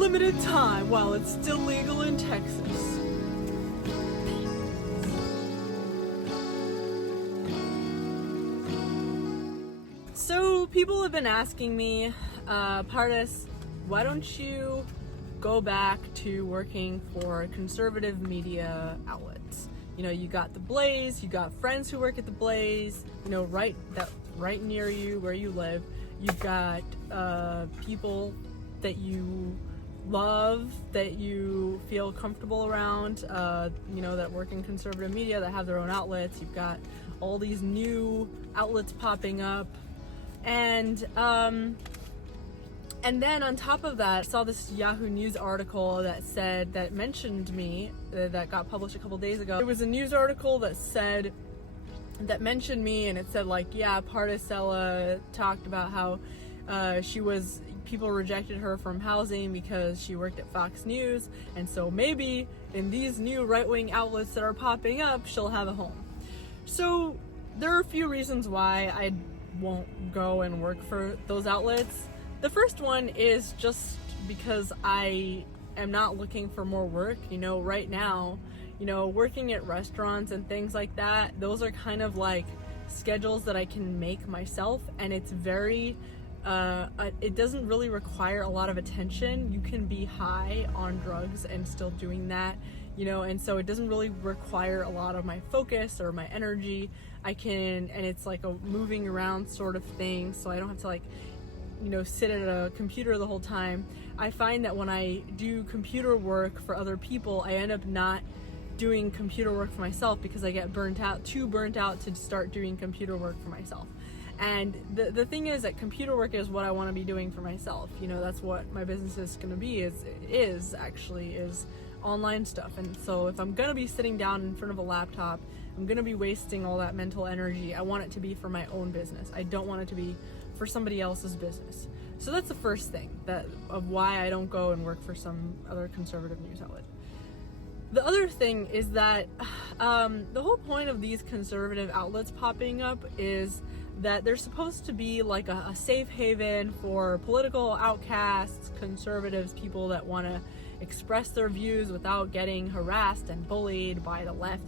limited time while it's still legal in Texas. So people have been asking me, Pardis, why don't you go back to working for conservative media outlets? You know, you got the Blaze, you got friends who work at the Blaze, you know, right near you where you live. You've got people that you love, that you feel comfortable around, you know, that work in conservative media, that have their own outlets. You've got all these new outlets popping up. And then on top of that, I saw this Yahoo News article that mentioned me, that got published a couple days ago. It was a news article that mentioned me, and it said like, yeah, Pardis talked about how people rejected her from housing because she worked at Fox News, and so maybe in these new right-wing outlets that are popping up, she'll have a home. So there are a few reasons why I won't go and work for those outlets. The first one is just because I am not looking for more work. You know, right now, you know, working at restaurants and things like that, those are kind of like schedules that I can make myself, and it's very it doesn't really require a lot of attention. You can be high on drugs and still doing that, you know, and so it doesn't really require a lot of my focus or my energy. And it's like a moving around sort of thing, so I don't have to like, you know, sit at a computer the whole time. I find that when I do computer work for other people, I end up not doing computer work for myself because I get too burnt out to start doing computer work for myself. And the thing is that computer work is what I want to be doing for myself. You know, that's what my business is going to be, is online stuff. And so if I'm going to be sitting down in front of a laptop, I'm going to be wasting all that mental energy. I want it to be for my own business. I don't want it to be for somebody else's business. So that's the first thing of why I don't go and work for some other conservative news outlet. The other thing is that the whole point of these conservative outlets popping up is that they're supposed to be like a safe haven for political outcasts, conservatives, people that want to express their views without getting harassed and bullied by the left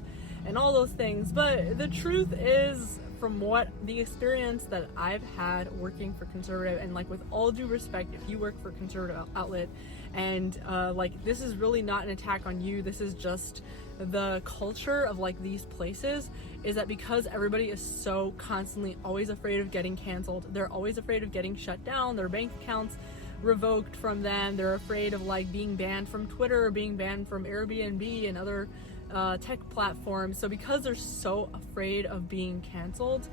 and all those things. But the truth is, from the experience that I've had working for conservative, and like with all due respect, if you work for a conservative outlet, and like this is really not an attack on you, this is just the culture of like these places, is that because everybody is so constantly always afraid of getting canceled, they're always afraid of getting shut down, their bank accounts revoked from them, they're afraid of like being banned from Twitter or being banned from Airbnb and other tech platforms. So because they're so afraid of being canceled,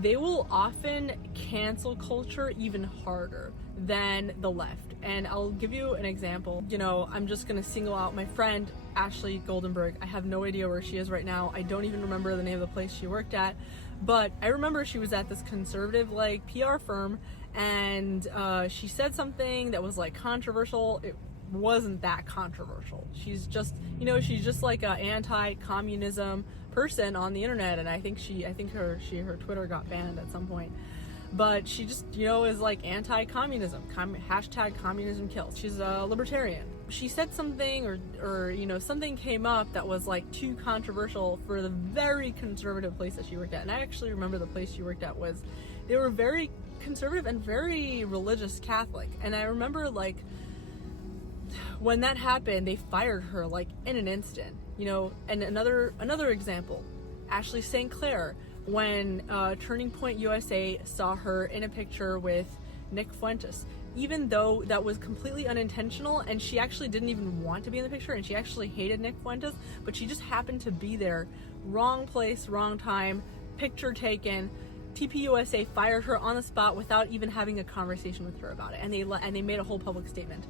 they will often cancel culture even harder than the left. And I'll give you an example. You know, I'm just gonna single out my friend Ashley Goldenberg. I have no idea where she is right now. I don't even remember the name of the place she worked at, but I remember she was at this conservative like PR firm, and she said something that was like controversial. It wasn't that controversial. She's just like a anti-communism person on the internet, and I think her Twitter got banned at some point. But she just, you know, is like anti-communism, hashtag communism kills. She's a libertarian. She said something or you know, something came up that was like too controversial for the very conservative place that she worked at. And I actually remember the place she worked at they were very conservative and very religious Catholic. And I remember like when that happened, they fired her like in an instant, you know. And another example, Ashley St. Clair, when Turning Point USA saw her in a picture with Nick Fuentes, even though that was completely unintentional, and she actually didn't even want to be in the picture, and she actually hated Nick Fuentes, but she just happened to be there, wrong place, wrong time, picture taken. TPUSA fired her on the spot without even having a conversation with her about it, and they made a whole public statement.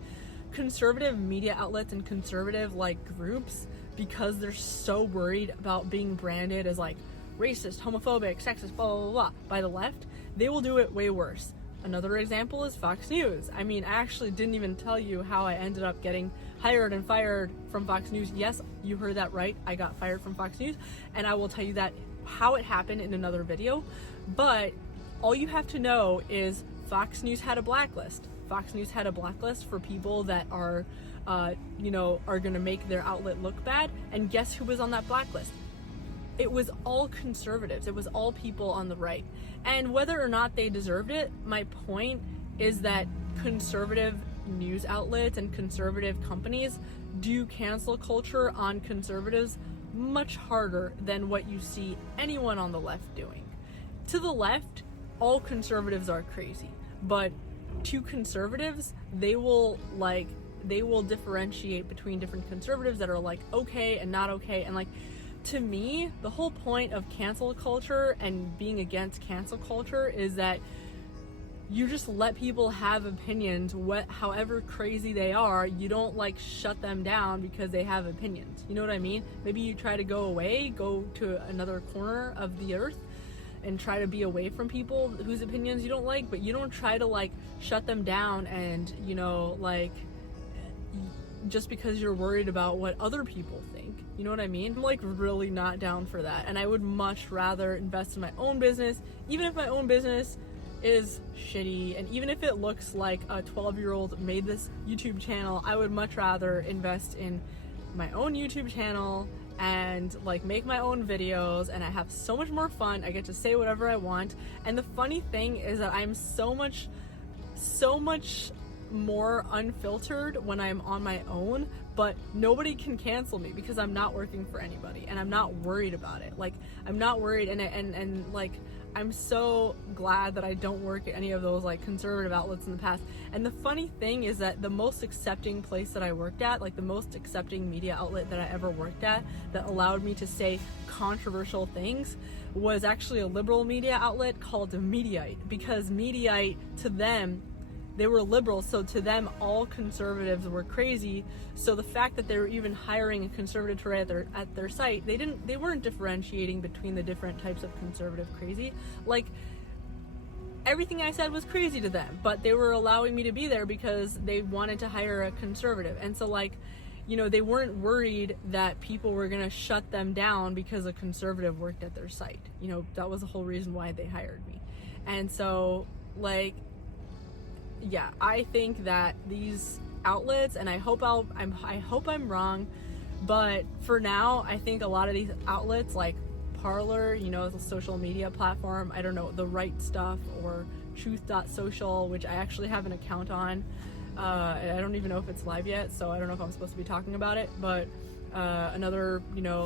Conservative media outlets and conservative like groups, because they're so worried about being branded as like racist, homophobic, sexist, blah, blah, blah, by the left, they will do it way worse. Another example is Fox News. I mean, I actually didn't even tell you how I ended up getting hired and fired from Fox News. Yes, you heard that right. I got fired from Fox News, and I will tell you that how it happened in another video. But all you have to know is Fox News had a blacklist. Fox News had a blacklist for people that are, are going to make their outlet look bad. And guess who was on that blacklist? It was all conservatives. It was all people on the right. And whether or not they deserved it, my point is that conservative news outlets and conservative companies do cancel culture on conservatives much harder than what you see anyone on the left doing. To the left, all conservatives are crazy, but to conservatives, they will differentiate between different conservatives that are like okay and not okay. And like, to me, the whole point of cancel culture and being against cancel culture is that you just let people have opinions, however crazy they are. You don't like shut them down because they have opinions. You know what I mean? Maybe you try to go to another corner of the earth and try to be away from people whose opinions you don't like, but you don't try to like shut them down and, just because you're worried about what other people think. You know what I mean? I'm like really not down for that. And I would much rather invest in my own business, even if my own business is shitty, and even if it looks like a 12-year-old made this YouTube channel, I would much rather invest in my own YouTube channel and like make my own videos, and I have so much more fun. I get to say whatever I want. And the funny thing is that I'm so much more unfiltered when I'm on my own, but nobody can cancel me because I'm not working for anybody and I'm not worried about it. Like, I'm not worried, and like, I'm so glad that I don't work at any of those like conservative outlets in the past. And the funny thing is that the most accepting place that I worked at, like the most accepting media outlet that I ever worked at that allowed me to say controversial things, was actually a liberal media outlet called Mediaite, because Mediaite, to them, they were liberals, so to them all conservatives were crazy. So the fact that they were even hiring a conservative to write at their site, they weren't differentiating between the different types of conservative crazy. Like, everything I said was crazy to them, but they were allowing me to be there because they wanted to hire a conservative. And so like, they weren't worried that people were gonna shut them down because a conservative worked at their site. That was the whole reason why they hired me. And so like, yeah, I think that these outlets, and I hope I'm wrong, but for now, I think a lot of these outlets like Parler, the social media platform, I don't know, The Right Stuff or Truth.social, which I actually have an account on. I don't even know if it's live yet, so I don't know if I'm supposed to be talking about it, but another,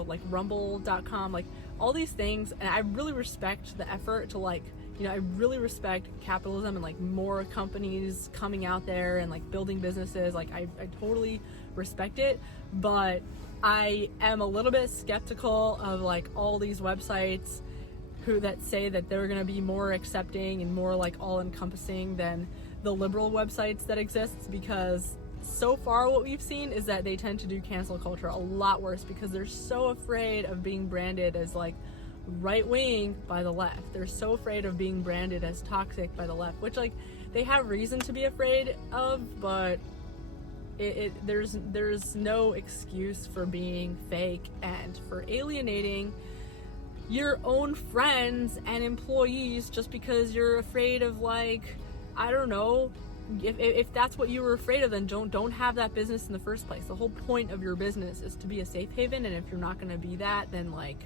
like Rumble.com, like all these things, and I really respect the effort to like, I really respect capitalism and like more companies coming out there and like building businesses. Like I totally respect it, but I am a little bit skeptical of like all these websites that say that they're going to be more accepting and more like all-encompassing than the liberal websites that exist, because so far what we've seen is that they tend to do cancel culture a lot worse because they're so afraid of being branded as like right-wing by the left. They're so afraid of being branded as toxic by the left, which like they have reason to be afraid of, but there's no excuse for being fake and for alienating your own friends and employees just because you're afraid of like, I don't know, if that's what you were afraid of, then don't have that business in the first place. The whole point of your business is to be a safe haven, and if you're not going to be that, then like,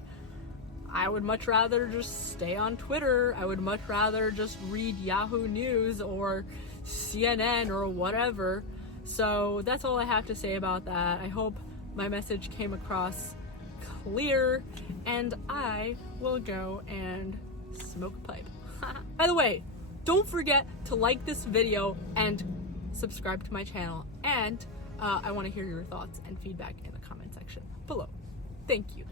I would much rather just stay on Twitter. I would much rather just read Yahoo News or CNN or whatever. So that's all I have to say about that. I hope my message came across clear, and I will go and smoke a pipe. By the way, don't forget to like this video and subscribe to my channel, and I want to hear your thoughts and feedback in the comment section below. Thank you.